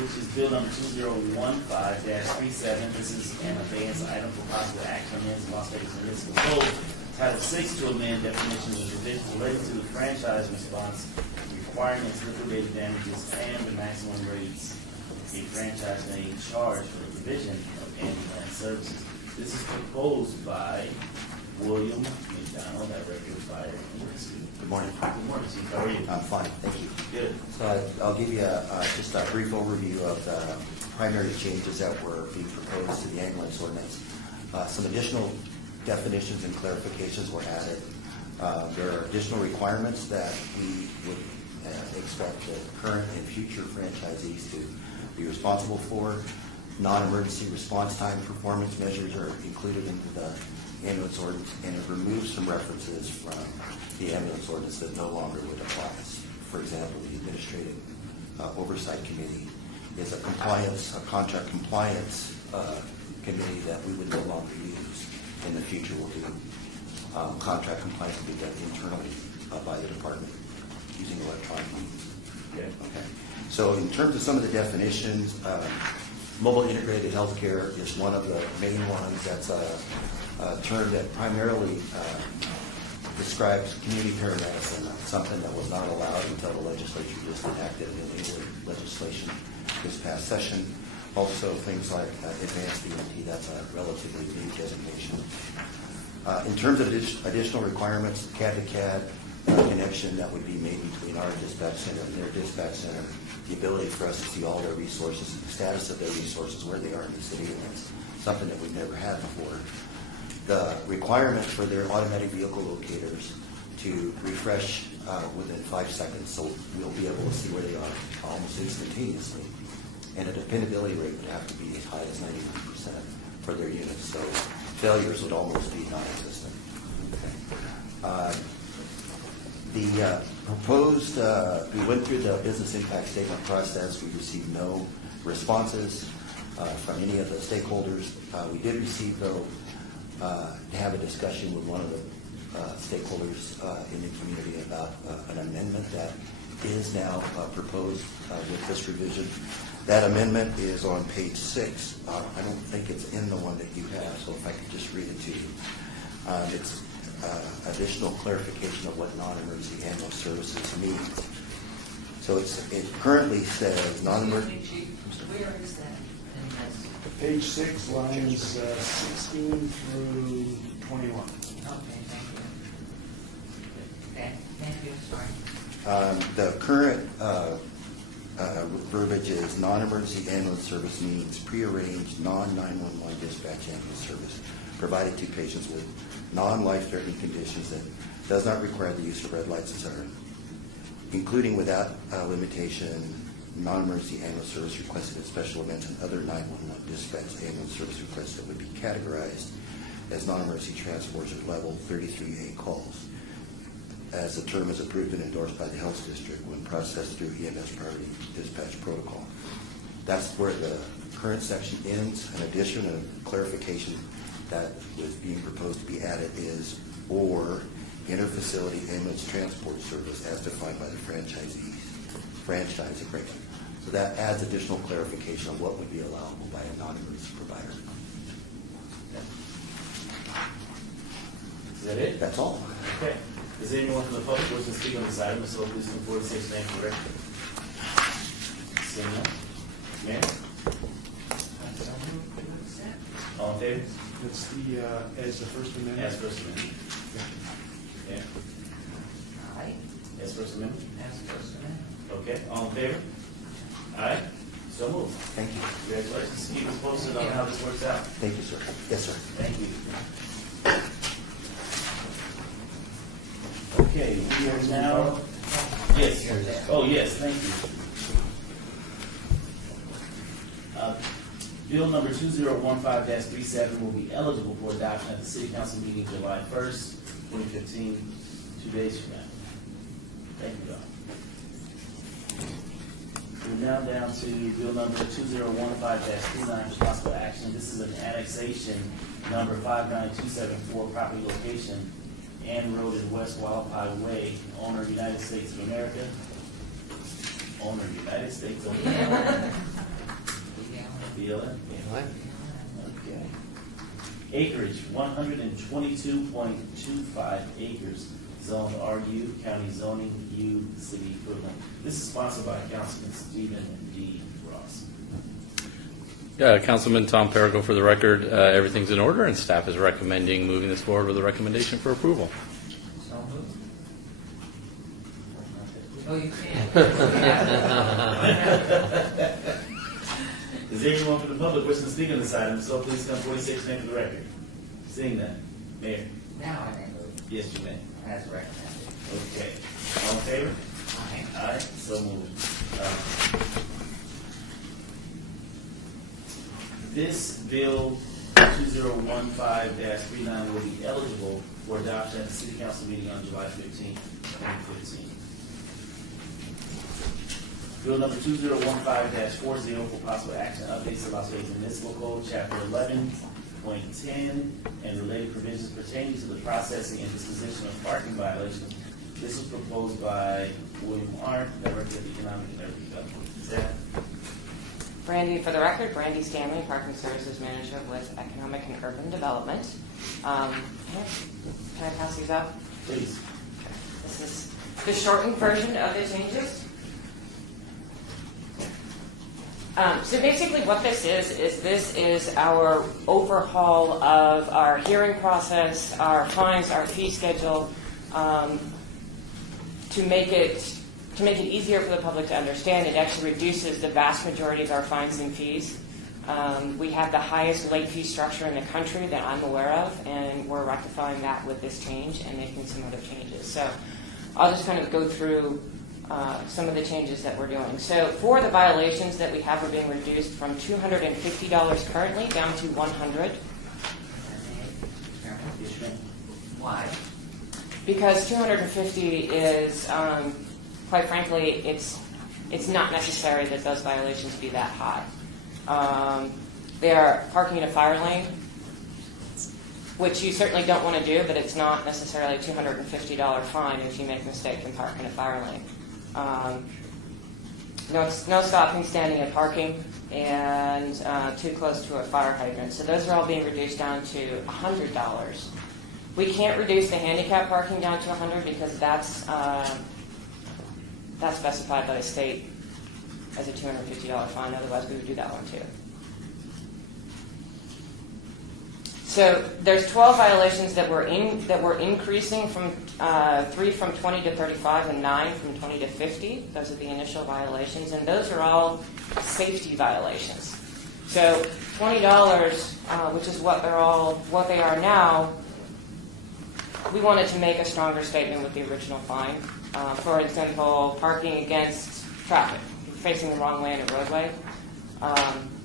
which is bill number 2015-37. This is an advance item for possible action on the Las Vegas Municipal Code, Title 6, to amend definitions of provisions related to the franchise response, requirements, liquidated damages, and the maximum rates a franchise may charge for the provision of ambulance services. This is proposed by William McDonald, Director of Fire and Rescue. Good morning. Good morning, Chief. How are you? I'm fine, thank you. Good. So I'll give you just a brief overview of the primary changes that were being proposed to the ambulance ordinance. Some additional definitions and clarifications were added. There are additional requirements that we would expect the current and future franchisees to be responsible for. Non-emergency response time performance measures are included into the ambulance ordinance, and it removes some references from the ambulance ordinance that no longer would apply. For example, the Administrative Oversight Committee is a contract compliance committee that we would no longer use. In the future, we'll do contract compliance will be done internally by the department using electronic means. Okay. Okay. So in terms of some of the definitions, mobile integrated healthcare is one of the main ones. That's a term that primarily describes community paramedicine, something that was not allowed until the legislature just enacted illegal legislation this past session. Also, things like advanced EMT, that's a relatively new designation. In terms of additional requirements, CAD-to-CAD connection that would be made between our dispatch center and their dispatch center, the ability for us to see all their resources, the status of their resources, where they are in the city, and that's something that we've never had before. The requirement for their automatic vehicle locators to refresh within 5 seconds, so we'll be able to see where they are almost instantaneously. And a dependability rate would have to be as high as 91% for their units, so failures would almost be non-existent. Okay. The proposed, we went through the business impact statement process. We received no responses from any of the stakeholders. We did receive, though, to have a discussion with one of the stakeholders in the community about an amendment that is now proposed with this revision. That amendment is on page 6. I don't think it's in the one that you have, so if I could just read it to you. It's additional clarification of what non-emergency ambulance services means. So it currently says non-emergency. Where is that? Page 6, lines 16 through 21. Okay, thank you. Okay, thank you, sorry. The current verbiage is non-emergency ambulance service means prearranged non-911 dispatch ambulance service provided to patients with non-life-threatening conditions that does not require the use of red lights and sirens, including without limitation non-emergency ambulance service requested at special events and other 911 dispatch ambulance service requests that would be categorized as non-emergency transports at level 33A calls, as the term is approved and endorsed by the health district when processed through EMS priority dispatch protocol. That's where the current section ends. An addition and clarification that was being proposed to be added is or inter-facility ambulance transport service as defined by the franchise agreement. So that adds additional clarification on what would be allowable by a non-emergency provider. Is that it? That's all. Okay. Is there anyone from the public who wishes to speak on this item? Mr. Oakley, please come forward and say his name for the record. Seeing none. Mayor? All in favor? That's the, as the First Amendment. As first amendment. Yeah. Aye, As first amendment? as first amendment. Okay. All in favor? Aye. So moved. Thank you. Congratulations. Keep us posted on how this works out. Thank you, sir. Yes, sir. Thank you. Okay, we are now. Yes. Oh, yes. Thank you. Bill number 2015-37 will be eligible for adoption at the City Council meeting July 1st, 2015, 2 days from now. Thank you, Don. We're now down to bill number 2015-29 for possible action. This is an annexation number 59274, property location Ann Road in West Wallapai Way, owner United States of America. Owner United States of America. BLM? Okay. Acreage, 122.25 acres, zoned RU, county zoning U, city equivalent. This is sponsored by Councilman Stephen D. Ross. Councilman Tom Perigo for the record. Everything's in order, and staff is recommending moving this forward with a recommendation for approval. So moved. Oh, you can't. Is there anyone from the public wishing to speak on this item? So please come 46 name for the record. Seeing that, Mayor. Now I may move Yes, you may. as recommended. Okay. All in favor? Aye. Aye. So moved. This bill 2015-39 will be eligible for adoption at the City Council meeting on July 15, 2015. Bill number 2015-40 for possible action updates to Las Vegas Municipal Code, Chapter 11.10, and related provisions pertaining to the processing and disposition of parking violations. This was proposed by William Arndt, Director of Economic and Urban Development. Zach? Brandy, for the record, Brandy Stanley, Parking Services Manager with Economic and Urban Development. Can I pass these out? Please. This is the shortened version of the changes. So basically what this is our overhaul of our hearing process, our fines, our fee schedule, to make it easier for the public to understand. It actually reduces the vast majority of our fines and fees. We have the highest late fee structure in the country that I'm aware of, and we're rectifying that with this change and making some other changes. So I'll just kind of go through some of the changes that we're doing. So for the violations that we have are being reduced from $250 currently down to $100. Yes, ma'am. Why? Because $250 is, quite frankly, it's not necessary that those violations be that high. They are parking in a fire lane, which you certainly don't want to do, but it's not necessarily a $250 fine if you make a mistake and park in a fire lane. No stopping, standing, and parking, and too close to a fire hydrant. So those are all being reduced down to $100. We can't reduce the handicap parking down to $100 because that's specified by the state as a $250 fine. Otherwise, we would do that one too. So there's 12 violations that we're increasing from 3 from 20 to 35 and 9 from 20 to 50. Those are the initial violations, and those are all safety violations. So $20, which is what they are now. We wanted to make a stronger statement with the original fine. For example, parking against traffic, facing the wrong way in a roadway.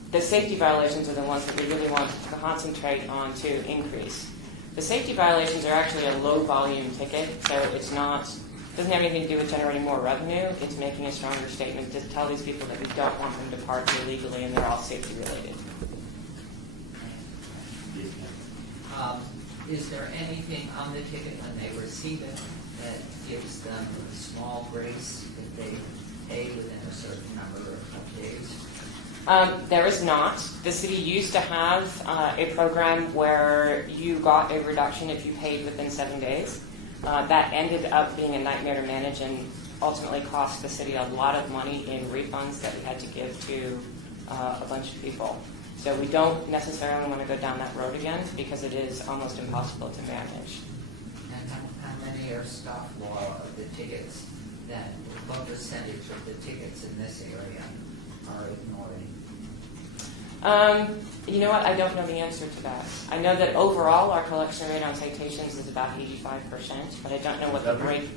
The safety violations are the ones that we really want to concentrate on to increase. The safety violations are actually a low volume ticket, so doesn't have anything to do with generating more revenue. It's making a stronger statement to tell these people that we don't want them to park illegally and they're all safety related. Yes, ma'am. Is there anything on the ticket when they receive it that gives them a small grace if they pay within a certain number of days? There is not. The city used to have a program where you got a reduction if you paid within 7 days. That ended up being a nightmare to manage and ultimately cost the city a lot of money in refunds that we had to give to a bunch of people. So we don't necessarily want to go down that road again because it is almost impossible to manage. And how many are scofflaw of the tickets that, what percentage of the tickets in this area are ignored? You know what? I don't know the answer to that. I know that overall our collection rate on citations is about 85%, but I don't know what the rate.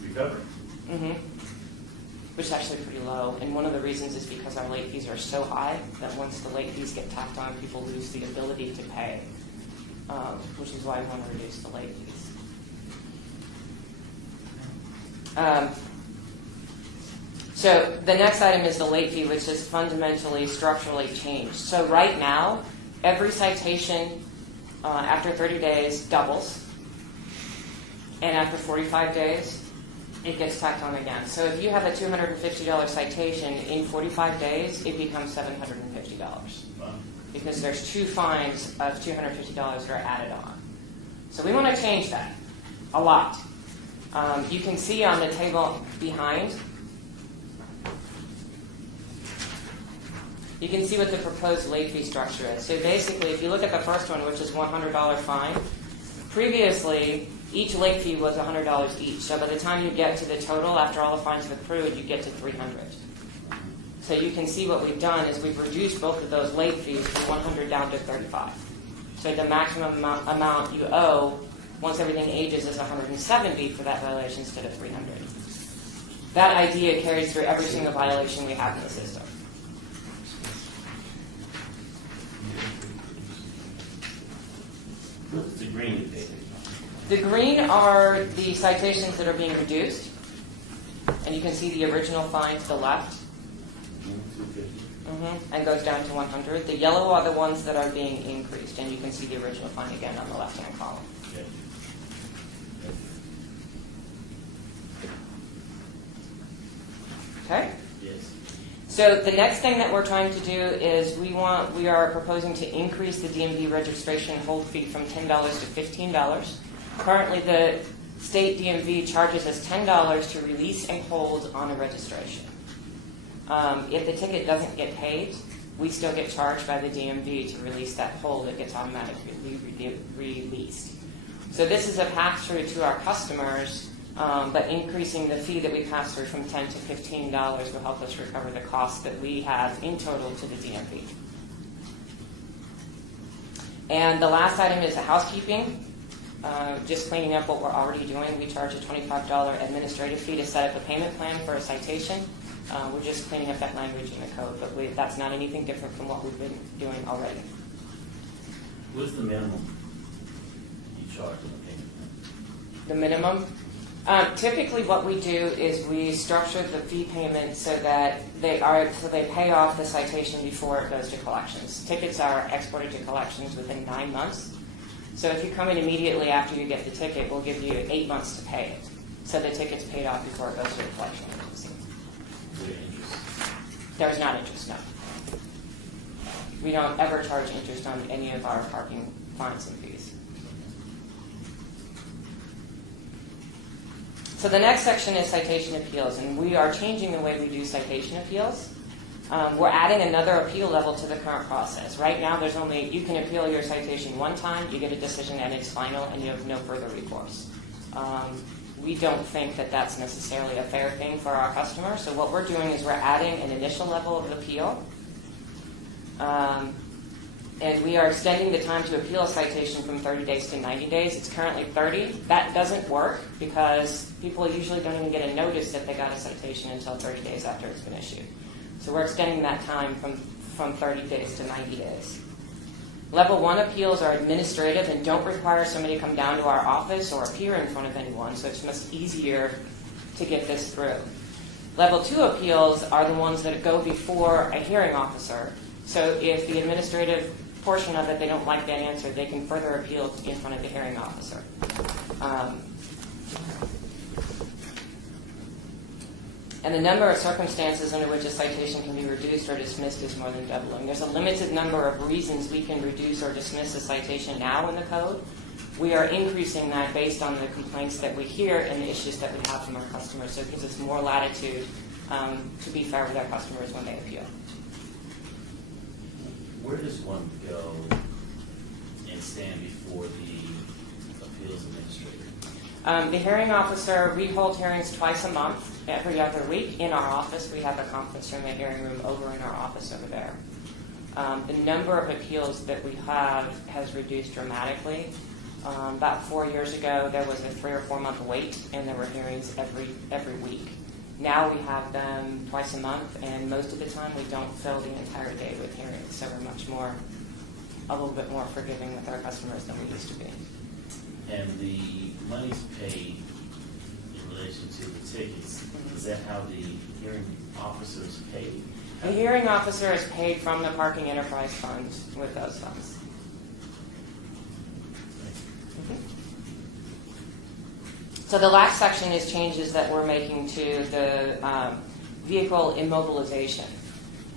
Recovery. Mm-hmm. Which is actually pretty low. And one of the reasons is because our late fees are so high that once the late fees get tacked on, people lose the ability to pay, which is why we want to reduce the late fees. So the next item is the late fee, which is fundamentally structurally changed. So right now, every citation after 30 days doubles, and after 45 days, it gets tacked on again. So if you have a $250 citation, in 45 days, it becomes $750. Wow. Because there's 2 fines of $250 that are added on. So we want to change that a lot. You can see on the table behind, you can see what the proposed late fee structure is. So basically, if you look at the first one, which is $100 fine, previously, each late fee was $100 each. So by the time you get to the total, after all the fines have accrued, you get to $300. So you can see what we've done is we've reduced both of those late fees from $100 down to $35. So the maximum amount you owe once everything ages is $170 for that violation instead of $300. That idea carries through every single violation we have in the system. What's the green date? The green are the citations that are being reduced, and you can see the original fine to the left, 250. and goes down to 100. The yellow are the ones that are being increased, and you can see the original fine again on the left-hand column. Okay. Okay? Yes. So the next thing that we're trying to do is we are proposing to increase the DMV registration hold fee from $10 to $15. Currently, the state DMV charges us $10 to release and hold on a registration. If the ticket doesn't get paid, we still get charged by the DMV to release that hold. It gets automatically released. So this is a pass-through to our customers, but increasing the fee that we pass through from $10 to $15 will help us recover the costs that we have in total to the DMV. And the last item is the housekeeping. Just cleaning up what we're already doing. We charge a $25 administrative fee to set up a payment plan for a citation. We're just cleaning up that language in the code, but that's not anything different from what we've been doing already. What's the minimum you charge on the payment plan? The minimum? Typically what we do is we structure the fee payment so that they pay off the citation before it goes to collections. Tickets are exported to collections within 9 months. So if you come in immediately after you get the ticket, we'll give you 8 months to pay it. So the ticket's paid off before it goes to the collection agency. Is there interest? There's not interest, no. We don't ever charge interest on any of our parking fines and fees. So the next section is citation appeals, and we are changing the way we do citation appeals. We're adding another appeal level to the current process. Right now, you can appeal your citation one time, you get a decision, and it's final, and you have no further recourse. We don't think that that's necessarily a fair thing for our customers. So what we're doing is we're adding an initial level of appeal, and we are extending the time to appeal a citation from 30 days to 90 days. It's currently 30. That doesn't work because people usually don't even get a notice that they got a citation until 30 days after it's been issued. So we're extending that time from 30 days to 90 days. Level 1 appeals are administrative and don't require somebody to come down to our office or appear in front of anyone, so it's much easier to get this through. Level 2 appeals are the ones that go before a hearing officer. So if the administrative portion of it, they don't like that answer, they can further appeal in front of the hearing officer. And the number of circumstances under which a citation can be reduced or dismissed is more than doubling. There's a limited number of reasons we can reduce or dismiss a citation now in the code. We are increasing that based on the complaints that we hear and the issues that we have from our customers. So it gives us more latitude to be fair with our customers when they appeal. Where does one go and stand before the appeals administrator? The hearing officer, we hold hearings twice a month, every other week in our office. We have a conference room, a hearing room over in our office over there. The number of appeals that we have has reduced dramatically. About 4 years ago, there was a 3 or 4 month wait, and there were hearings every week. Now we have them twice a month, and most of the time we don't fill the entire day with hearings, so we're a little bit more forgiving with our customers than we used to be. And the money's paid in relation to the tickets. Is that how the hearing officer is paid? The hearing officer is paid from the Parking Enterprise Fund with those funds. So the last section is changes that we're making to the vehicle immobilization.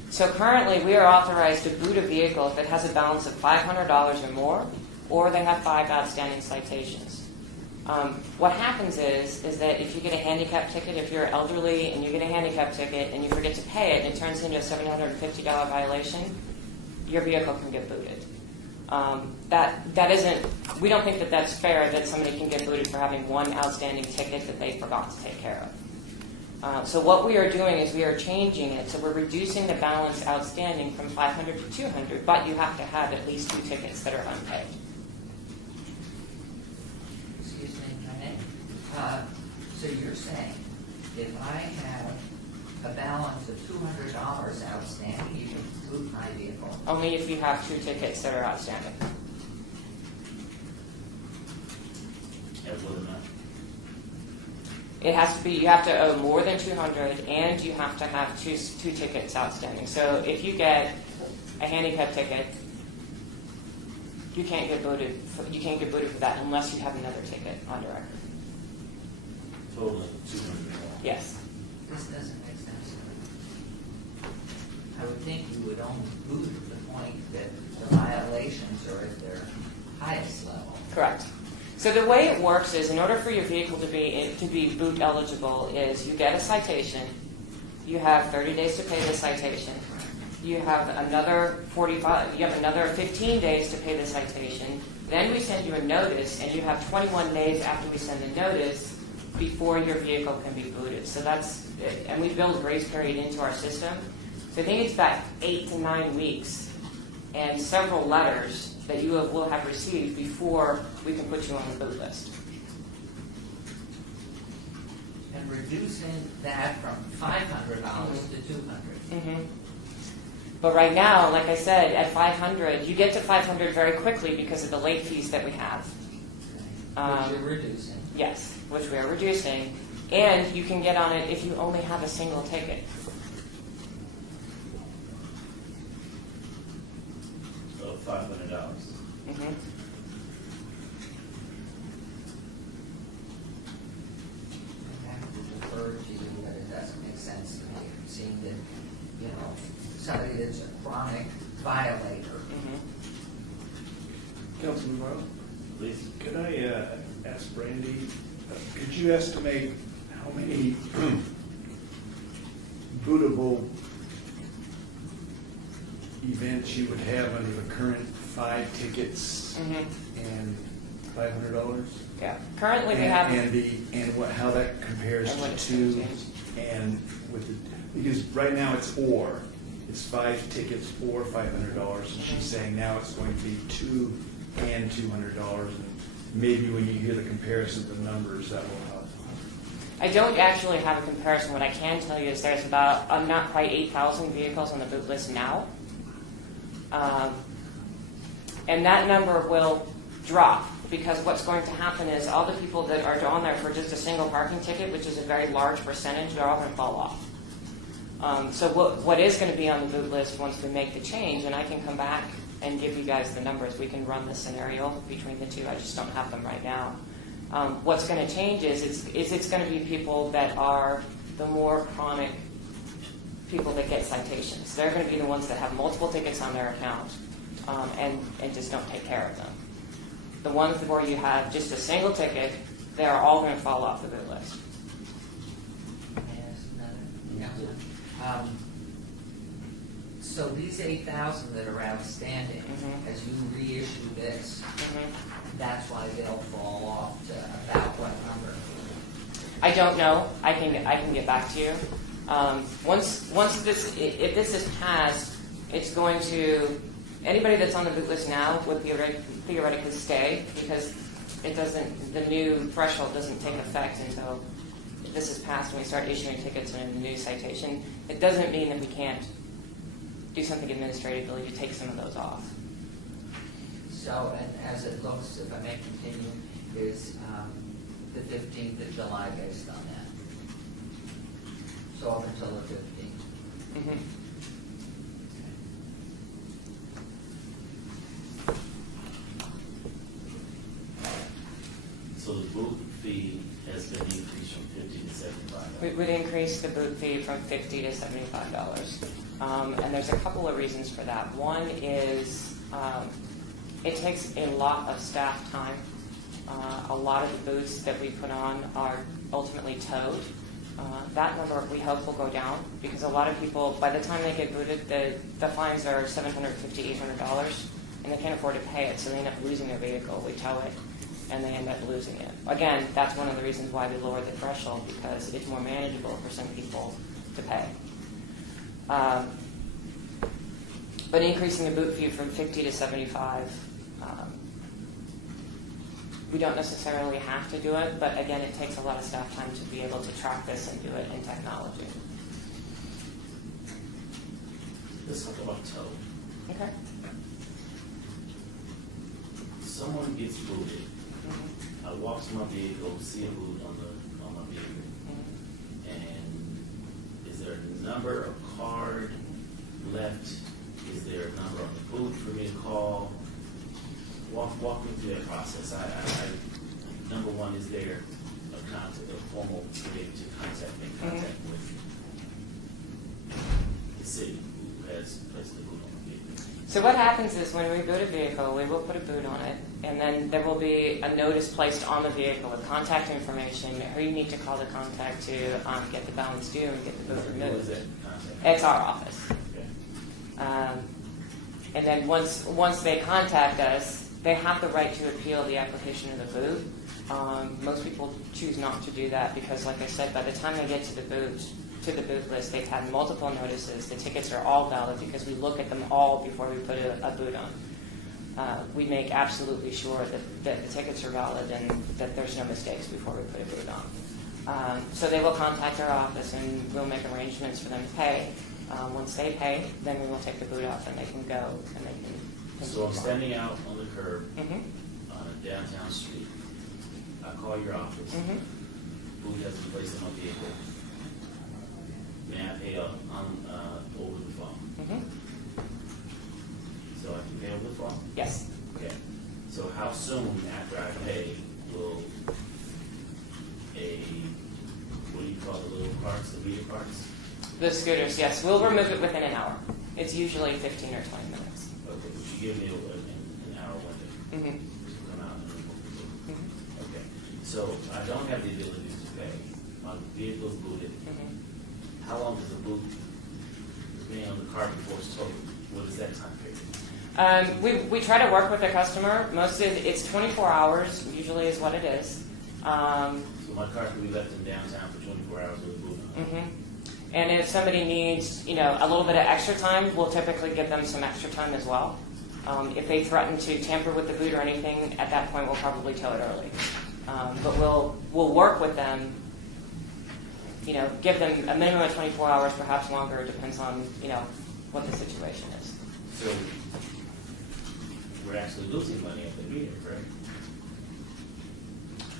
So currently, we are authorized to boot a vehicle if it has a balance of $500 or more, or they have 5 outstanding citations. What happens is that if you get a handicap ticket, if you're elderly and you get a handicap ticket and you forget to pay it and it turns into a $750 violation, your vehicle can get booted. That isn't, we don't think that that's fair that somebody can get booted for having one outstanding ticket that they forgot to take care of. So what we are doing is we are changing it, so we're reducing the balance outstanding from 500 to 200, but you have to have at least 2 tickets that are unpaid. Excuse me, can I? So you're saying if I have a balance of $200 outstanding, you can boot my vehicle? Only if you have 2 tickets that are outstanding. That's what it meant. It has to be, you have to owe more than 200 and you have to have two tickets outstanding. So if you get a handicap ticket, you can't get booted for that unless you have another ticket on your record. Total of 200. Yes. This doesn't make sense to me. I would think you would only boot at the point that the violations are at their highest level. Correct. So the way it works is, in order for your vehicle to be boot eligible, is you get a citation, you have 30 days to pay the citation, you have another 15 days to pay the citation, then we send you a notice, and you have 21 days after we send the notice before your vehicle can be booted. So that's, and we build grace period into our system. So I think it's about 8 to 9 weeks and several letters that you will have received before we can put you on the boot list. And reducing that from $500 to $200. But right now, like I said, at 500, you get to 500 very quickly because of the late fees that we have. Which you're reducing. Yes, which we are reducing. And you can get on it if you only have a single ticket. So $500. Mm-hmm. I have to defer to you, but it doesn't make sense to me. It seems that, somebody that's a chronic violator. Councilman Morrow? Please. Could I ask Brandy, could you estimate how many bootable events you would have under the current 5 tickets and $500? Yeah. Currently, we have. How that compares And what it's to gonna change. and with the, because right now it's 5 tickets or $500, and she's saying now it's going to be 2 and $200, and maybe when you hear the comparison of the numbers, that will help. I don't actually have a comparison. What I can tell you is there's about not quite 8,000 vehicles on the boot list now. And that number will drop because what's going to happen is all the people that are on there for just a single parking ticket, which is a very large percentage, they're all going to fall off. So what is going to be on the boot list once we make the change, and I can come back and give you guys the numbers. We can run the scenario between the two. I just don't have them right now. What's going to change is it's going to be people that are the more chronic people that get citations. They're going to be the ones that have multiple tickets on their account and just don't take care of them. The ones where you have just a single ticket, they're all going to fall off the boot list. So these 8,000 that are outstanding, as you reissue this, that's why they'll fall off to about what number? I don't know. I can get back to you. Once this, if this is passed, it's going to, anybody that's on the boot list now would theoretically stay because the new threshold doesn't take effect until this is passed and we start issuing tickets and a new citation. It doesn't mean that we can't do something administratively to take some of those off. So, and as it looks, if I may continue, is the 15th of July based on that? So up until the 15th. So the boot fee has We would increase the boot fee from $50 to $75. And there's a couple of reasons for that. One is it takes a lot of staff time. A lot of the boots that we put on are ultimately towed. That number we hope will go down because a lot of people, by the time they get booted, the fines are $750, $800, and they can't afford to pay it, so they end up losing their vehicle. We tow it, and they end up losing it. Again, that's one of the reasons why we lowered the threshold, because it's more manageable for some people to pay. But increasing the boot fee from 50 to 75, we don't necessarily have to do it, but again, it takes a lot of staff time to be able to track this and do it in technology. Let's talk about tow. Okay. Someone gets booted. Mm-hmm. I walk to my vehicle, see a boot on my vehicle, Mm-hmm. and is there a number, a card left? Is there a number on the boot for me to call? Walk me through that process. Number one, is there a formal way to contact with the city who has placed the boot on the vehicle? So what happens is when we boot a vehicle, we will put a boot on it, and then there will be a notice placed on the vehicle with contact information, who you need to call the contact to get the balance due and get the boot Who is removed. that contact? It's our office. Okay. And then once they contact us, they have the right to appeal the application of the boot. Most people choose not to do that because, like I said, by the time they get to the boot list, they've had multiple notices. The tickets are all valid because we look at them all before we put a boot on. We make absolutely sure that the tickets are valid and that there's no mistakes before we put a boot on. So they will contact our office and we'll make arrangements for them to pay. Once they pay, then we will take the boot off and they can go and they can. So I'm standing out on the curb Mm-hmm. on a downtown street. I call your office. Mm-hmm. Boot has been placed on my vehicle. May I pay over the phone? Mm-hmm. So I can pay over the phone? Yes. Okay. So how soon after I pay will what do you call the little carts, the reader carts? The scooters, yes. We'll remove it within an hour. It's usually 15 or 20 minutes. Okay, would you give me an hour window Mm-hmm. to come out and remove the boot? Mm-hmm. Okay. So I don't have the ability to pay. My vehicle's booted. Mm-hmm. How long does the boot remain on the car before it's towed? What is that time period? We try to work with the customer. Most of it's 24 hours, usually is what it is. So my car can be left in downtown for 24 hours with a boot on. Mm-hmm. And if somebody needs, a little bit of extra time, we'll typically give them some extra time as well. If they threaten to tamper with the boot or anything, at that point we'll probably tow it early. But we'll work with them. Give them a minimum of 24 hours, perhaps longer. It depends on what the situation is. So we're actually losing money at the meter, correct?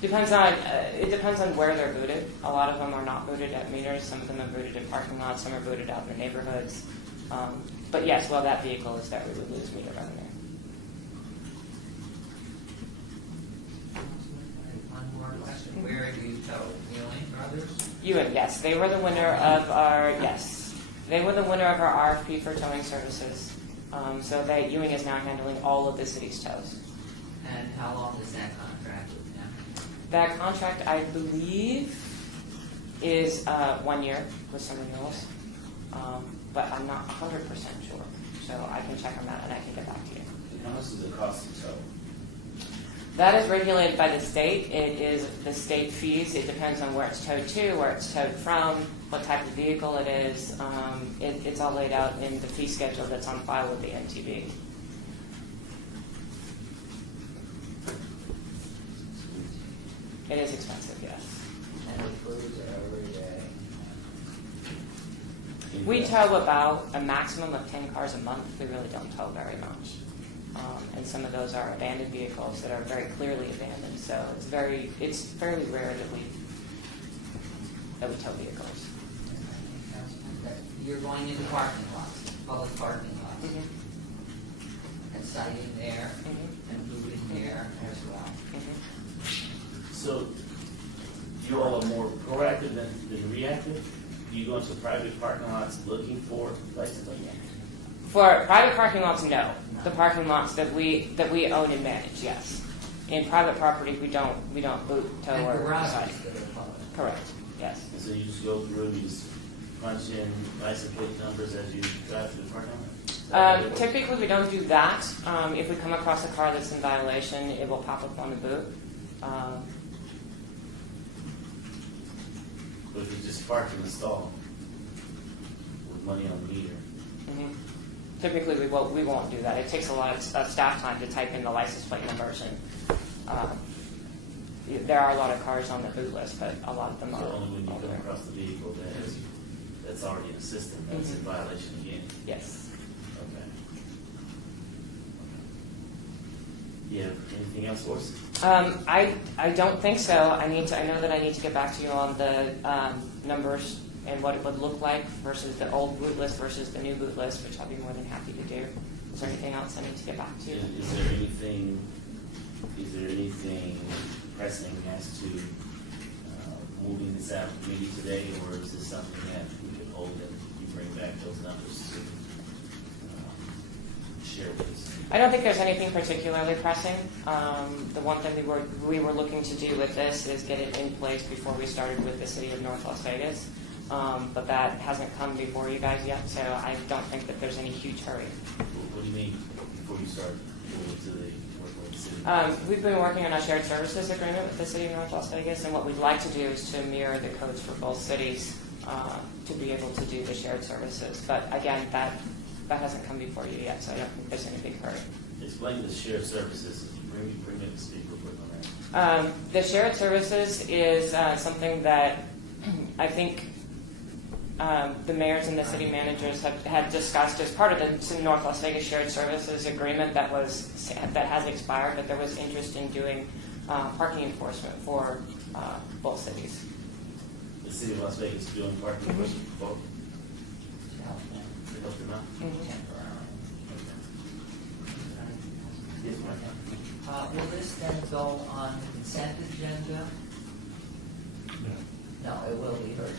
It depends on where they're booted. A lot of them are not booted at meters. Some of them are booted in parking lots. Some are booted out in the neighborhoods. But yes, while that vehicle is there, we would lose meter revenue. One more question. Where do you tow? Ewing Brothers? Ewan, yes, they were the winner of our RFP for towing services. So that Ewing is now handling all of the city's tows. And how long is that contract with them? That contract, I believe, is 1 year with some renewals, but I'm not 100% sure. So I can check on that and I can get back to you. And how much does it cost to tow? That is regulated by the state. It is the state fees. It depends on where it's towed to, where it's towed from, what type of vehicle it is. It's all laid out in the fee schedule that's on file with the MTV. It is expensive, yes. And the crews are every day. We tow about a maximum of 10 cars a month. We really don't tow very much. And some of those are abandoned vehicles that are very clearly abandoned. So it's fairly rare that we tow vehicles. You're going into parking lots, public parking lots, Mm-hmm. and citing there, Mm-hmm. and moving there as well. Mm-hmm. So you all are more proactive than reactive? Do you go into private parking lots looking for license plate? For private parking lots, no. The parking lots that we own and manage, yes. In private property, we don't boot, tow, And or garages decide. that are closed. Correct, yes. And so you just go through, you just punch in license plate numbers as you drive through the parking lot? Typically, we don't do that. If we come across a car that's in violation, it will pop up on the boot. But if you just park in the stall with money on the meter, Mhm. Typically, we won't do that. It takes a lot of staff time to type in the license plate numbers, and there are a lot of cars on the boot list, but a lot of them so are only when you come older. across the vehicle that's already in the system, that's in violation again. Yes. Okay. You have anything else for us? I don't think so. I know that I need to get back to you on the numbers and what it would look like versus the old boot list versus the new boot list, which I'll be more than happy to do. Is there anything else I need to get back to you? Is there anything pressing as to moving this out of committee today, or is this something that we could hold and you bring back those numbers to share with us? I don't think there's anything particularly pressing. The one thing we were looking to do with this is get it in place before we started with the city of North Las Vegas. But that hasn't come before you guys yet, so I don't think that there's any huge hurry. What do you mean before you start moving to the work with the city? We've been working on a shared services agreement with the city of North Las Vegas, and what we'd like to do is to mirror the codes for both cities to be able to do the shared services. But again, that hasn't come before you yet, so I don't think there's any big hurry. Explain the shared services. Bring it to speak real quick on that. The shared services is something that I think the mayors and the city managers had discussed as part of the North Las Vegas Shared Services Agreement that has expired, but there was interest in doing parking enforcement for both cities. The city of Las Vegas doing parking enforcement for both? To help them out? Yes, ma'am. Will this then go on the consent agenda? No, it will be heard.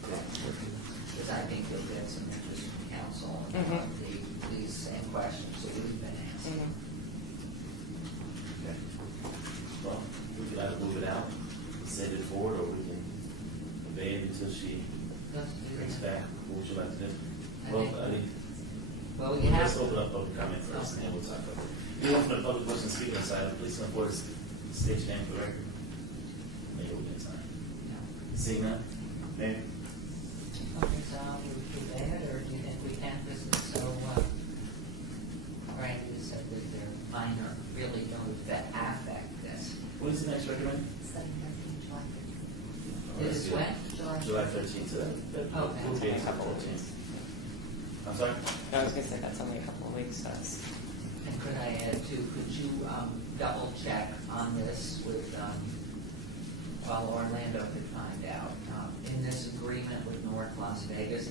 Because I think you'll get some interest from council on these same questions that we've been asking. Okay. Well, we could either move it out, send it forward, or we can obey it until she Let's do brings that. back. What would you like to do? I Well, think- I think, Well, we have, let's open up public comment first, and then we'll talk about it. You open up public question speaking side, please come forward, state your name for the record. Maybe we'll get time. Seeing none? Mayor? okay, so we do that, or do you think we can, this is so, Randy said that they're minor, really don't affect this. What is the next recommend? Is it when? July 13th, so that Okay. will be a couple of days. I'm sorry? I was going to say that's only a couple of weeks. That's And could I add too, could you double check on this with, well, Orlando could find out, in this agreement with North Las Vegas,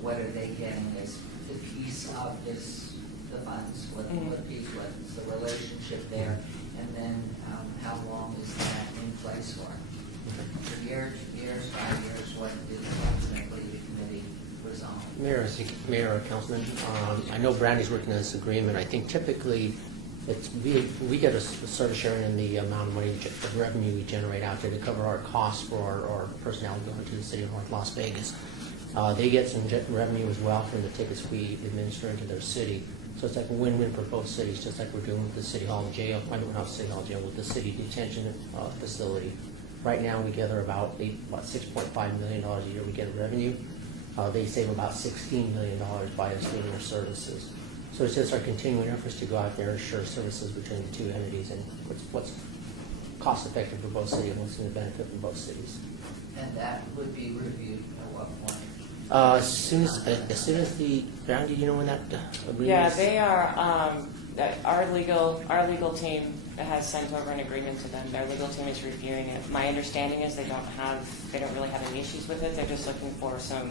what are they getting as the piece of this, the funds, what piece, what's the relationship there, and then how long is that in place for? For years, 5 years, what is ultimately the committee resolve? Mayor or Councilman, I know Brandy's working on this agreement. I think typically it's, we get a service sharing in the amount of money, the revenue we generate out there to cover our costs for our personnel going to the city of North Las Vegas. They get some revenue as well from the tickets we administer into their city. So it's like a win-win for both cities, just like we're doing with the City Hall jail, I don't know, not City Hall jail, with the city detention facility. Right now, we gather about $6.5 million a year we get in revenue. They save about $16 million by us doing their services. So it's just our continuing efforts to go out there and share services between the two entities and what's cost effective for both cities and what's going to benefit from both cities. And that would be reviewed at what point? As soon as the, Brandy, do you know when that agreement yeah, is? they are. Our legal team has sent over an agreement to them. Their legal team is reviewing it. My understanding is they don't really have any issues with it. They're just looking for some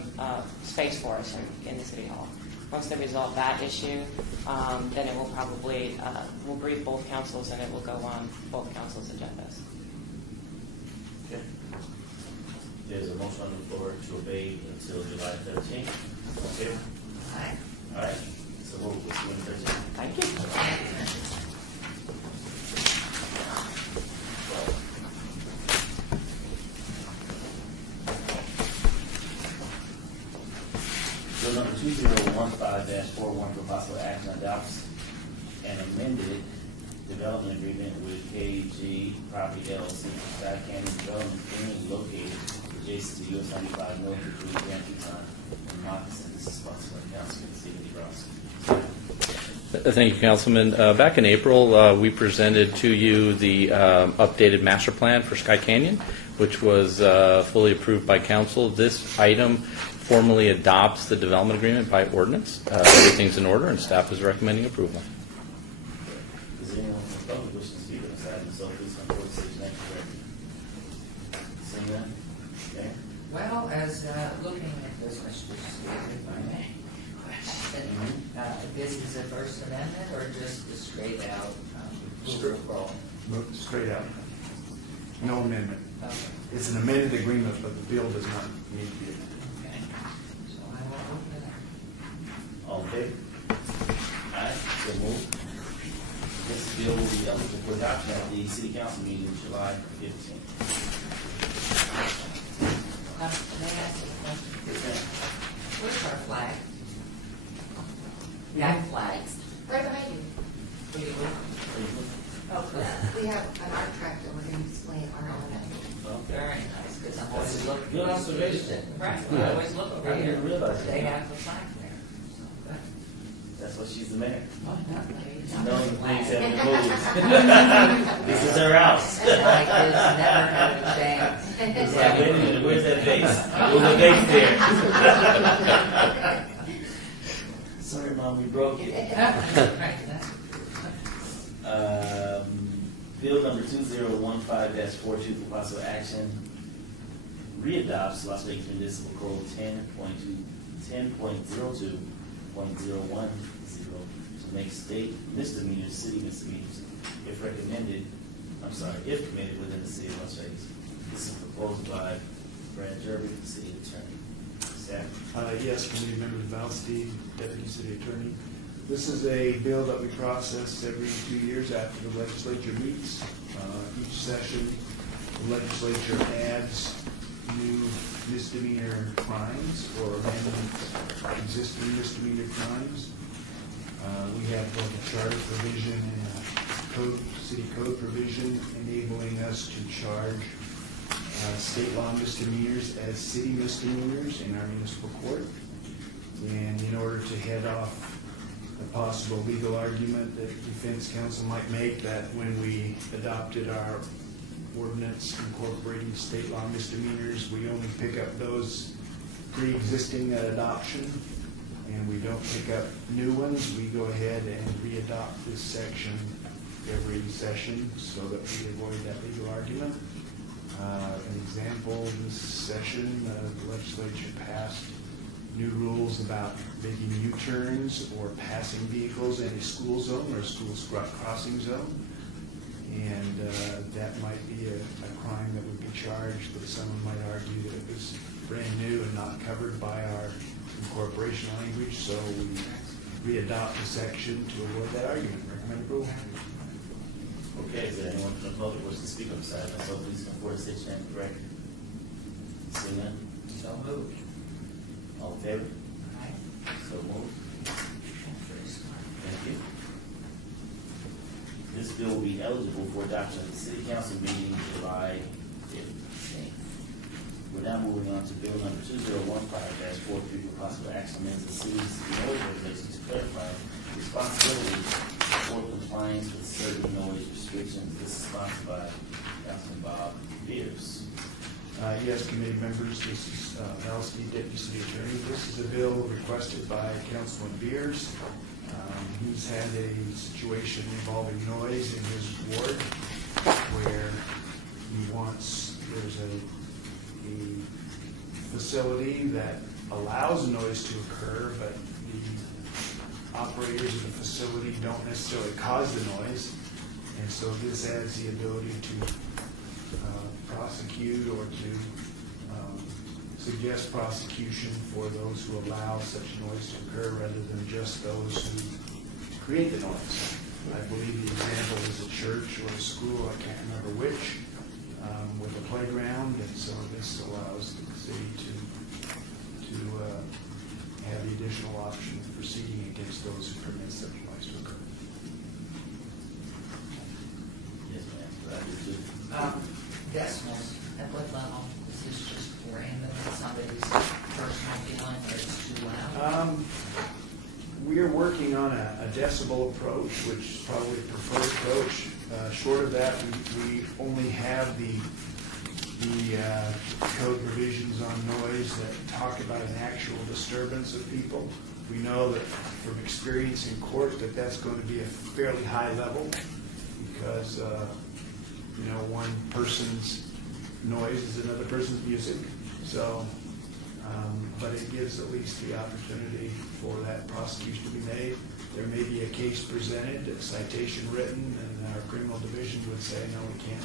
space for us in the city hall. Once they resolve that issue, then it will probably we'll brief both councils and it will go on both councils' agendas. Okay. There's a motion on the floor to obey until July 13th. Okay? Aye. All right. So we'll see you on the 13th. Thank you. Bill number 2015-41 for possible action adopts an amended development agreement with KG Property LLC for Sky Canyon Development being located adjacent to US 95 North between Grand Teton and Moccasin. This is sponsored by Councilman Stephen DeGrosse. Thank you, Councilman. Back in April, we presented to you the updated master plan for Sky Canyon, which was fully approved by council. This item formally adopts the development agreement by ordinance. Everything's in order, and staff is recommending approval. Is there anyone from the public wishing to speak on this item? So please come forward, state your name correctly. Seeing none? Okay. Well, as looking at this, Mr. Speaker, if I may, question, this is a First Amendment or just the straight out approval? Move straight out. No amendment. Okay. It's an amended agreement, but the bill does not need to be. Okay. So I will open it up. All in favor? Aye, so moved. This bill will be eligible for adoption at the city council meeting July 15th. May I ask a question? Yes, ma'am. Where's our flag? Got flags. Right behind you. Where do you look? Oh, good. We have an art track that we're going to display at our event. Okay. Very nice, because I'm always looking. Good observation. Right, I always look over I here. didn't realize They that. have the flag there. So, good. That's why she's the mayor. Oh, no, ladies, She I'm knows the when things flag. have been moved. This is her house. My kids never have a chance. It's like, wait a minute, where's that vase? Well, the vase there. Sorry, Mom, we broke it. Bill number 2015-42 for possible action readopts Las Vegas Municipal Code 10.02.010 to make state misdemeanors city misdemeanors if if committed within the city of Las Vegas. This is proposed by Brad Jervy, the city attorney. Staff? Yes, Committee Member Valstein, Deputy City Attorney. This is a bill that we process every 2 years after the legislature meets. Each session, the legislature adds new misdemeanor crimes or amends existing misdemeanor crimes. We have both a charter provision and a city code provision enabling us to charge state law misdemeanors as city misdemeanors in our municipal court. And in order to head off a possible legal argument that defense counsel might make that when we adopted our ordinance incorporating state law misdemeanors, we only pick up those pre-existing at adoption and we don't pick up new ones, we go ahead and re-adopt this section every session so that we avoid that legal argument. An example, this session, the legislature passed new rules about making U-turns or passing vehicles in a school zone or school crossing zone. And that might be a crime that would be charged, but someone might argue that it was brand new and not covered by our incorporation language, so we re-adopt the section to avoid that argument. Recommend approval. Okay, is there anyone from the public who wishes to speak on this item? So please come forward and state your name correctly. Seeing none? So moved. All in favor? Aye. So moved. Very smart. Thank you. This bill will be eligible for adoption at the city council meeting July 15th. We're now moving on to bill number 2015-43 for possible action amends the city's noise regulations to clarify responsibilities for compliance with certain noise restrictions. This is sponsored by Councilman Bob Beers. Yes, committee members, this is Valstein, Deputy City Attorney. This is a bill requested by Councilman Beers. He's had a situation involving noise in his ward where he wants, there's a facility that allows noise to occur, but the operators of the facility don't necessarily cause the noise. And so this adds the ability to prosecute or to suggest prosecution for those who allow such noise to occur rather than just those who create the noise. I believe the example is a church or a school, I can't remember which, with a playground, and so this allows the city to have the additional option of proceeding against those who permit such noise to occur. Yes, ma'am, I do too. Decimals, at what level? Is this just random, somebody's personal feeling, or it's too loud? We are working on a decibel approach, which is probably the preferred approach. Short of that, we only have the code provisions on noise that talk about an actual disturbance of people. We know that from experience in court that that's going to be a fairly high level because, one person's noise is another person's music. So, but it gives at least the opportunity for that prosecution to be made. There may be a case presented, a citation written, and our criminal division would say, no, we can't.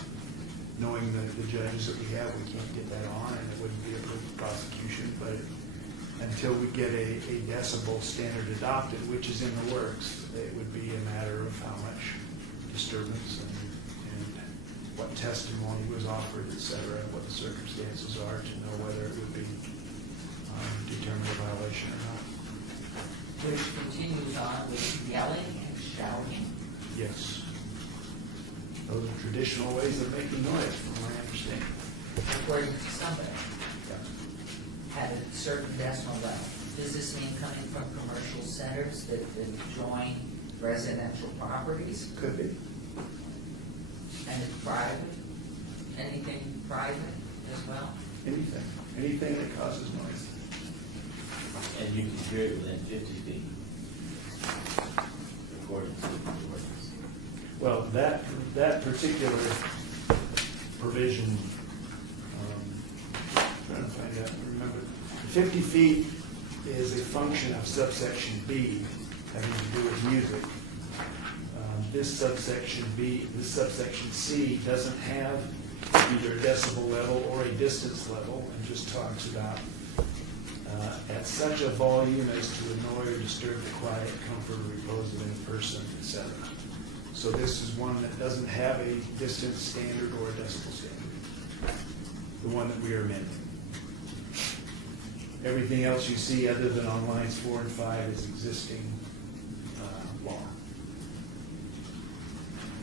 Knowing the judges that we have, we can't get that on, and it wouldn't be a good prosecution. But until we get a decibel standard adopted, which is in the works, it would be a matter of how much disturbance and what testimony was offered, et cetera, and what the circumstances are to know whether it would be determined a violation or not. Which continues on with yelling and shouting. Yes. Those are traditional ways of making noise, from my understanding. According to somebody, at a certain decimal level. Does this mean coming from commercial centers that join residential properties? Could be. And it's private? Anything private as well? Anything that causes noise. And you can hear it within 50 feet, according to the ordinance. Well, that particular provision, trying to find out, remember, 50 feet is a function of subsection B, having to do with music. This subsection C doesn't have either a decibel level or a distance level, and just talks about at such a volume as to annoy or disturb the quiet, comfort, or repose of any person, etc. So this is one that doesn't have a distance standard or a decibel standard, the one that we are amending. Everything else you see other than on lines 4 and 5 is existing law.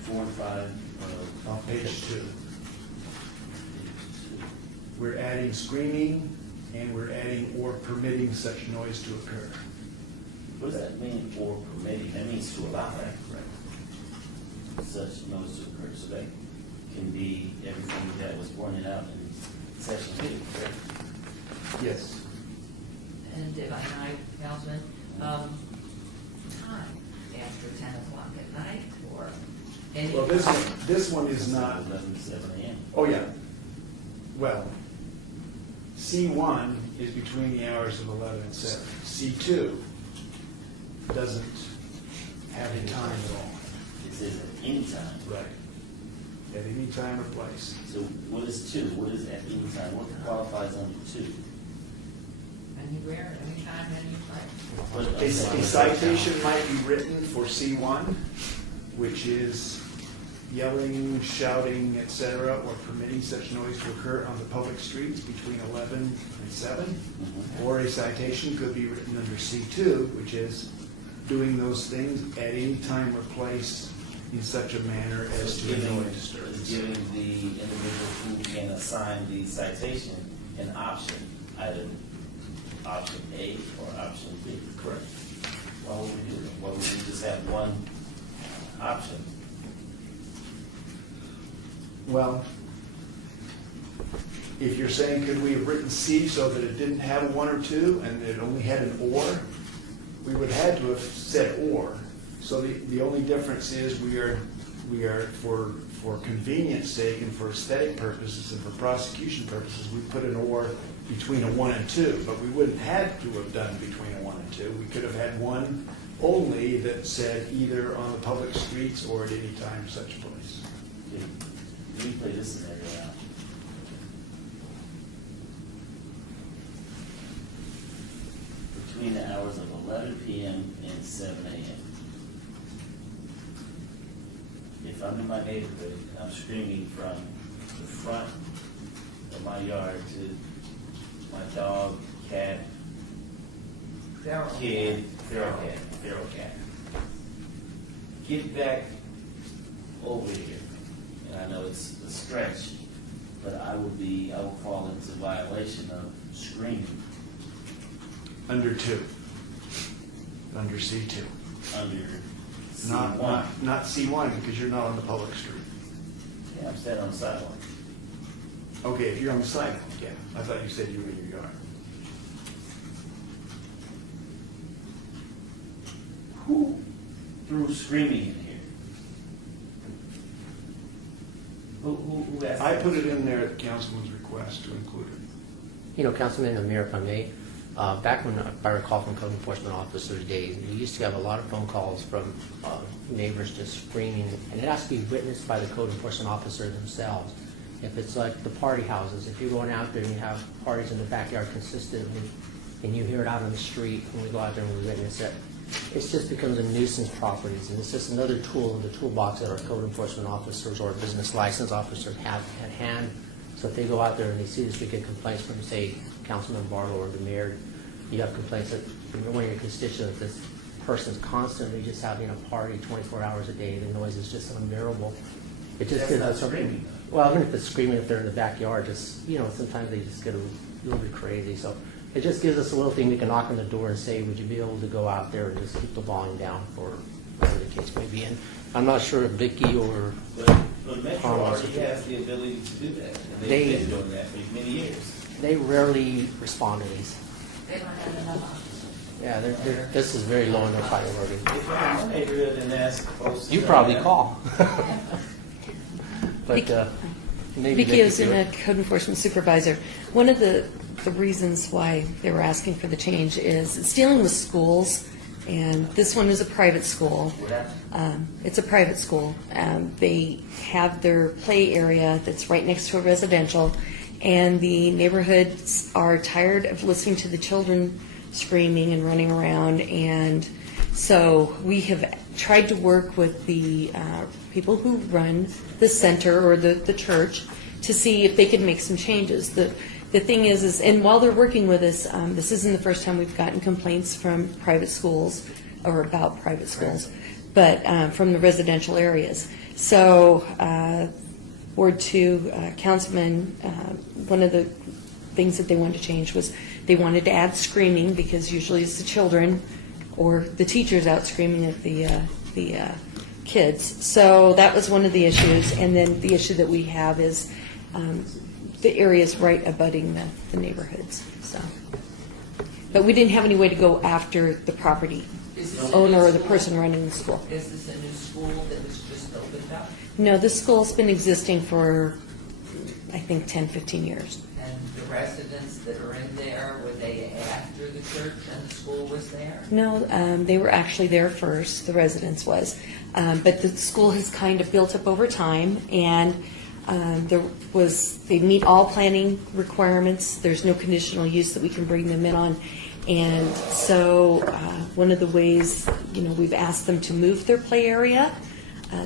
4 and 5. On page 2. We're adding screaming and we're adding or permitting such noise to occur. What does that mean, or permitting? That means to allow that, Right. such noise to occur. So that can be everything that was pointed out in section 8, correct? Yes. And if I might, Councilman, time after 10 o'clock at night or any? Well, this one is not. 11 to 7 a.m. Oh, yeah. Well, C1 is between the hours of 11 and 7. C2 doesn't have a time at all. It says at any time. Right. At any time or place. So what is 2? What is at any time? What qualifies under 2? Anywhere, anytime, anyplace. What- A citation might be written for C1, which is yelling, shouting, etc., or permitting such noise to occur on the public streets between 11 and 7. Mhm. Or a citation could be written under C2, which is doing those things at any time or place in such a manner as to annoy disturbance. Giving the individual who can assign the citation an option, either option A or option B. Correct. Why would we do that? Why would we just have one option? Well, if you're saying could we have written C so that it didn't have a 1 or 2 and it only had an or, we would have had to have said or. So the only difference is we are for convenience sake and for aesthetic purposes and for prosecution purposes, we put an or between a 1 and 2, but we wouldn't have to have done between a 1 and 2. We could have had one only that said either on the public streets or at any time such place. Let me play this scenario out. between the hours of 11 p.m. and 7 a.m. If I'm in my neighborhood, I'm screaming from the front of my yard to my dog, cat, kid, feral cat. Get back over here. And I know it's a stretch, but I will fall into violation of screaming Under 2. Under C2. under Not, C1. not C1, because you're not on the public street. Yeah, I'm standing on the sidewalk. Okay, if you're on the sidewalk, yeah. I thought you said you were in your yard. Who threw screaming in here? Who asked? I that? put it in there at the councilman's request to include it. You know, Councilman Amir, if I may, back when I recall from code enforcement officers' days, we used to have a lot of phone calls from neighbors just screaming, and it has to be witnessed by the code enforcement officer themselves. If it's like the party houses, if you're going out there and you have parties in the backyard consistently, and you hear it out on the street, and we go out there and we witness it, it just becomes a nuisance properties, and it's just another tool in the toolbox that our code enforcement officers or business license officers have at hand. So if they go out there and they see this, we get complaints from, say, Councilman Barlow or the mayor, you have complaints that from one of your constituents, this person's constantly just having a party 24 hours a day, the noise is just unbearable. It just That's gives not us something. screaming. Well, even if it's screaming, if they're in the backyard, just, you know, sometimes they just get a little bit crazy. So it just gives us a little thing we can knock on the door and say, would you be able to go out there and just keep the volume down for whatever the case may be. And I'm not sure if Vicky or But Metro already has the ability to do that. And they've been doing that for many years. they rarely respond to these. They don't have enough. Yeah, this is very low on their priority. If I'm in my neighborhood and ask folks. to You turn probably down- call. But maybe Vicki is do a it. code enforcement supervisor. One of the reasons why they were asking for the change is it's dealing with schools, and this one is a private school. What happened? It's a private school. They have their play area that's right next to a residential, and the neighborhoods are tired of listening to the children screaming and running around, and so we have tried to work with the people who run the center or the church to see if they can make some changes. The thing is, and while they're working with us, this isn't the first time we've gotten complaints from private schools or about private schools, but from the residential areas. So Ward 2 Councilman, one of the things that they wanted to change was they wanted to add screaming, because usually it's the children or the teachers out screaming at the kids. So that was one of the issues. And then the issue that we have is the areas right abutting the neighborhoods. So, but we didn't have any way to go after the property Is this a owner new or the school? person running the school. Is this a new school that was just opened up? No, this school's been existing for, I think, 10, 15 years. And the residents that are in there, were they after the church and the school was there? No, they were actually there first, the residence was. But the school has kind of built up over time, and they meet all planning requirements. There's no conditional use that we can bring them in on. And so one of the ways, we've asked them to move their play area.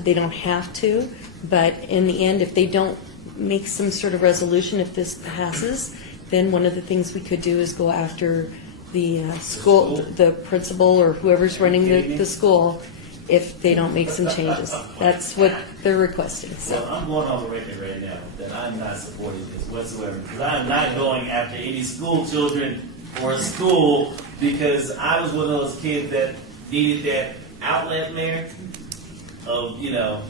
They don't have to, but in the end, if they don't make some sort of resolution, if this passes, then one of the things we could do is go after the school, the principal or whoever's running the school, if they don't make some changes. That's what they're requesting. Well, So I'm going on the record right now that I'm not supporting this whatsoever, because I'm not going after any school children or a school, because I was one of those kids that needed that outlet, Mayor, of,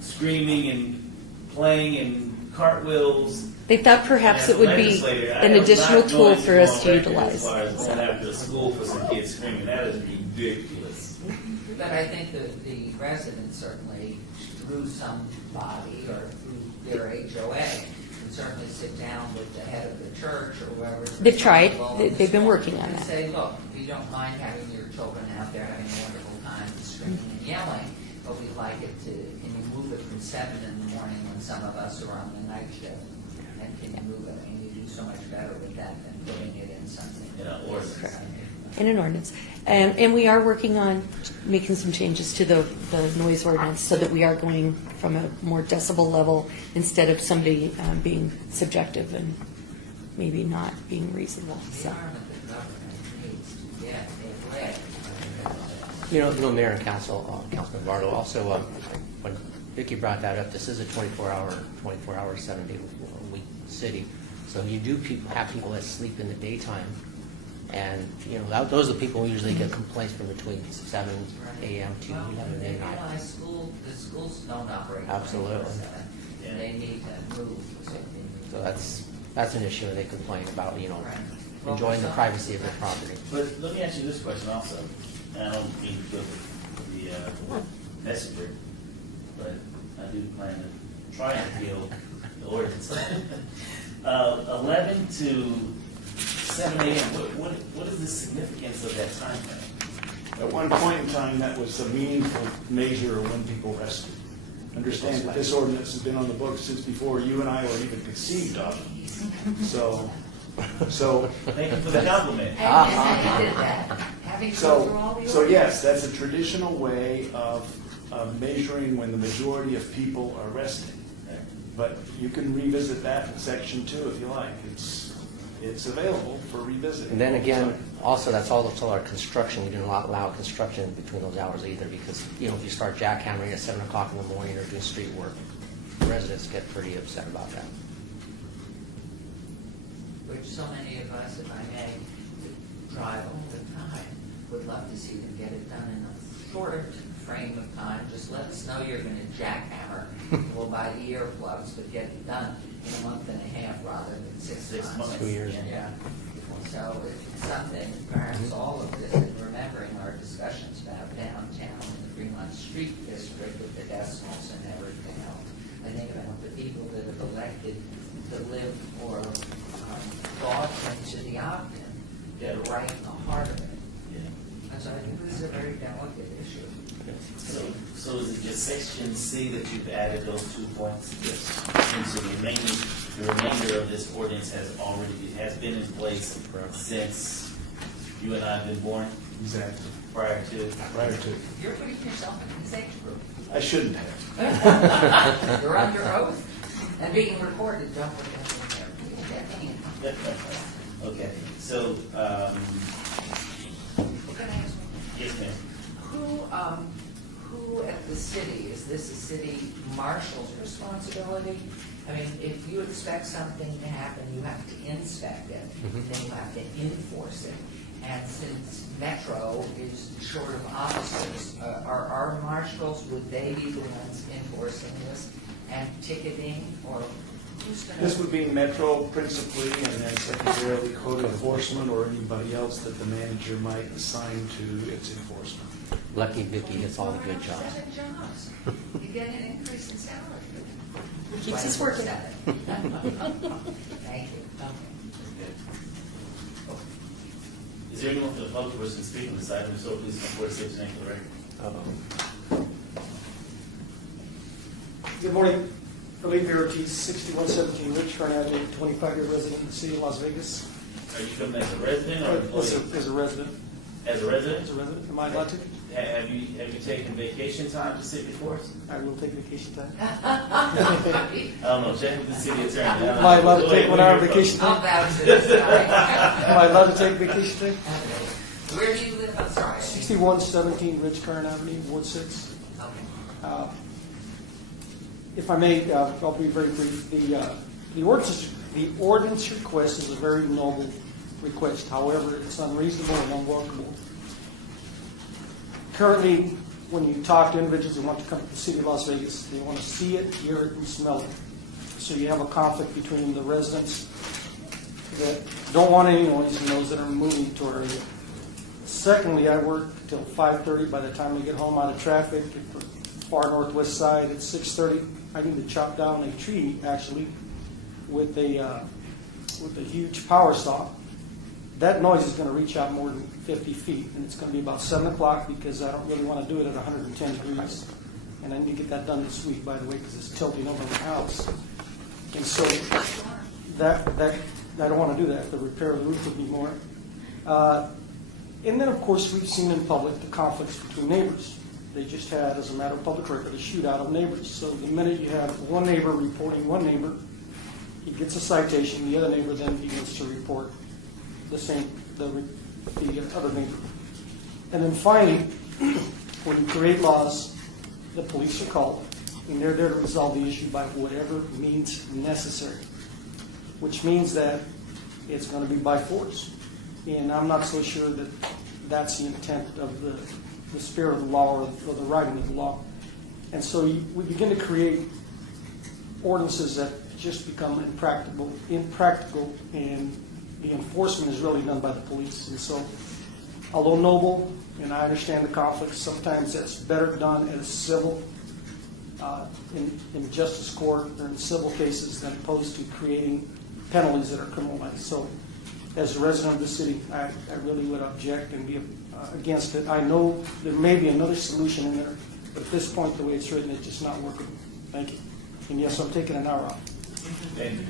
screaming and playing and cartwheels. they thought perhaps As it a would be legislator, I an am additional not tool going for go us on to record utilize. As far as going after a school for some kids screaming, that is ridiculous. But I think that the residents certainly, through somebody or through their HOA, can certainly sit down with the head of the church or whoever. They've tried. responsible They- in the they've been school working on and that. say, look, we don't mind having your children out there having a wonderful time screaming and yelling, but we'd like it to, can you move it from 7 in the morning when some of us are on the night shift? And can you move it, and you do so much better with that than putting it in something. In an ordinance. in an ordinance. And we are working on making some changes to the noise ordinance so that we are going from a more decibel level instead of somebody being subjective and maybe not being reasonable. The So. environment that government needs to get a leg. Mayor and Councilman Barlow, also, when Vicki brought that up, this is a 24-hour, 7-day-a-week city. So you do have people that sleep in the daytime. And, those are the people who usually get complaints from between 7 a.m. to Well, 11 they midnight. realize the schools don't operate. Absolutely. 24/7, and they need to move. So that's an issue they complain about, Right. enjoying the privacy of their property. But let me ask you this question also, and I don't mean to go the messenger, but I do plan to try and appeal the ordinance. 11 to 7 a.m., what is the significance of that time frame? At one point in time, that was a meaningful measure of when people rested. Understand that this ordinance has been on the books since before you and I were even conceived of. So, Thank you for the compliment. And they did that, having gone through all the so yes, that's a traditional way of measuring when the majority of people are resting. But you can revisit that in section 2 if you like. It's available for revisiting. And then again, also, that's also our construction. We do not allow construction between those hours either because, if you start jackhammering at 7 o'clock in the morning or doing street work, residents get pretty upset about that. which so many of us, if I may, that drive all the time, would love to see them get it done in a short frame of time. Just let us know you're going to jackhammer. We'll buy the earplugs, but get it done in a month and a half rather than 6 months. 2 years. Yeah. So it's something, perhaps all of this, and remembering our discussions about downtown and the Fremont Street District with the decimals and everything else. I think about the people that have elected to live or bought into the opt-in, they're right in the heart of it. Yeah. And so I think this is a very delicate issue. So is it just section C that you've added those 2 points? Yes. And so the remainder of this ordinance has been in place since you and I have been born, Exactly. prior to? You're putting yourself in this age group. I shouldn't have. You're under oath and being recorded, don't put that in there. Okay, so, Can I ask one? yes, ma'am. Who at the city, is this a city marshal's responsibility? I mean, if you expect something to happen, you have to inspect it, and then you have to enforce it. And since Metro is short of officers, are our marshals, would they be the ones enforcing this and ticketing, or who's going to? This would be Metro principally, and then secondarily code enforcement or anybody else that the manager might assign to its enforcement. Lucky Vicky gets all the good jobs. 7 jobs. You get an increase in salary. Keeps us working. Thank you. Is there anyone from the public who wishes to speak on this item? If so, please come forward, state your name for the record. Good morning. Felipe Ortiz, 6117 Richburn Avenue, 25-year resident in the city of Las Vegas. Are you coming as a resident or employee? As a resident. As a resident? As a resident. Am I allowed to? Have you taken vacation time to sit before us? I will take vacation time. I don't know, check with the city attorney. Am I allowed to take 1 hour vacation I'll time? vouch for this guy. Am I allowed to take vacation time? Where do you live? I'm sorry. 6117 Richburn Avenue, Ward 6. Okay. If I may, I'll be very brief. The ordinance request is a very noble request. However, it's unreasonable and unworkable. Currently, when you talk to individuals who want to come to the city of Las Vegas, they want to see it, hear it, and smell it. So you have a conflict between the residents that don't want any noise and those that are moving to our area. Secondly, I work till 5:30. By the time I get home out of traffic, at the far northwest side at 6:30, I need to chop down a tree actually with a huge power saw. That noise is going to reach out more than 50 feet, and it's going to be about 7 o'clock because I don't really want to do it at 110 degrees. And I need to get that done this week, by the way, because it's tilting over my house. And so that I don't want to do that. The repair of the roof would be more. And then, of course, we've seen in public the conflicts between neighbors. They just had, as a matter of public record, a shootout of neighbors. So the minute you have one neighbor reporting one neighbor, he gets a citation, the other neighbor then begins to report the other neighbor. And then finally, when you create laws, the police are called, and they're there to resolve the issue by whatever means necessary, which means that it's going to be by force. And I'm not so sure that that's the intent of the spirit of the law or the writing of the law. And so we begin to create ordinances that just become impractical, and the enforcement is really done by the police. And so, although noble, and I understand the conflicts, sometimes that's better done in a civil, in justice court or in civil cases than opposed to creating penalties that are criminalized. So, as a resident of the city, I really would object and be against it. I know there may be another solution in there, but at this point, the way it's written, it's just not working. Thank you. And yes, I'm taking an hour off. And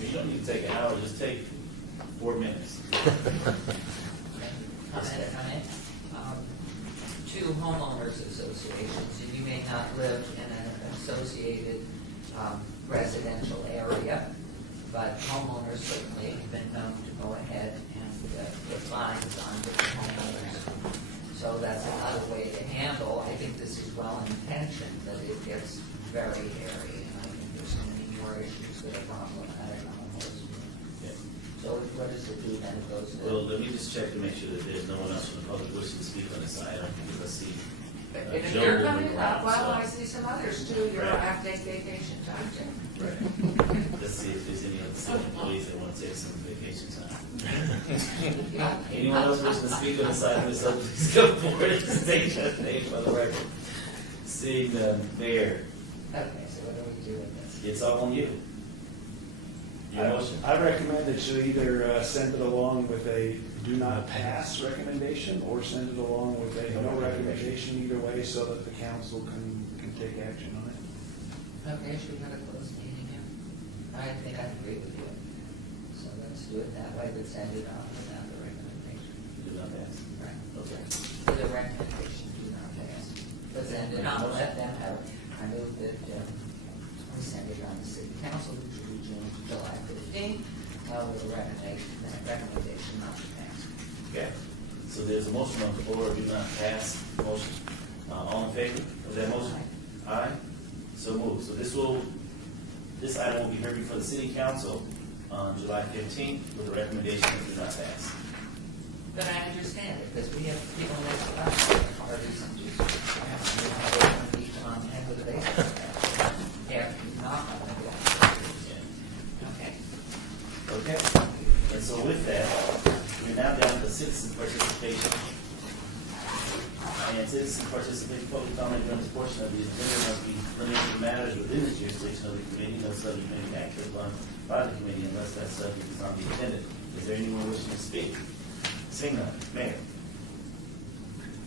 you don't need to take an hour, just take 4 minutes. Comment. Two homeowners associations, and you may not live in an associated residential area, but homeowners certainly have been known to go ahead and put fines on different homeowners. So that's another way to handle. I think this is well intentioned, but it gets very hairy, and I think there's going to be more issues that are problematic on those. So what does it do then? It goes to. Well, let me just check to make sure that there's no one else from the public wishing to speak on this item, because I see And if Joe you're moving coming around, up, well, so- I see some others too. You're Right. on half day vacation time too. Right. Let's see if there's any other city employees that want to take some vacation time. Anyone else wishing to speak on this item, so please come forward and state your name for the record. Seeing the mayor, Okay, so what do we do with this? it's all on you. Your motion. I recommend that you either send it along with a do not pass recommendation or send it along with a no recommendation either way so that the council can take action on it. Okay, should we have a closed meeting here? I think I agree with you. So let's do it that way, but send it on without the recommendation. Do not pass. Right. Okay. With the recommendation, do not pass. But send it on, let them have, I move that we send it on the city council, which will be June, July 15th, with a recommendation not to pass. Okay. So there's a motion on the floor, do not pass motion. All in favor of that motion? Aye. So moved. So this item will be heard before the city council on July 15th with a recommendation of do not pass. But I understand it, because we have people next to us, parties, and just, each on the head with a baseball bat. Yeah, not on the Okay. Okay. And so with that, we're now down to citizen participation. And citizen participation, public comment during this portion of the agenda must be limited to matters within the jurisdiction of the committee, no subject may be acted upon by the committee unless that subject is on the agenda. Is there anyone wishing to speak? Seeing none, Mayor.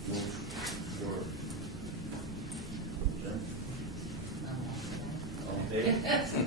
Move forward. Adjourn. All in favor?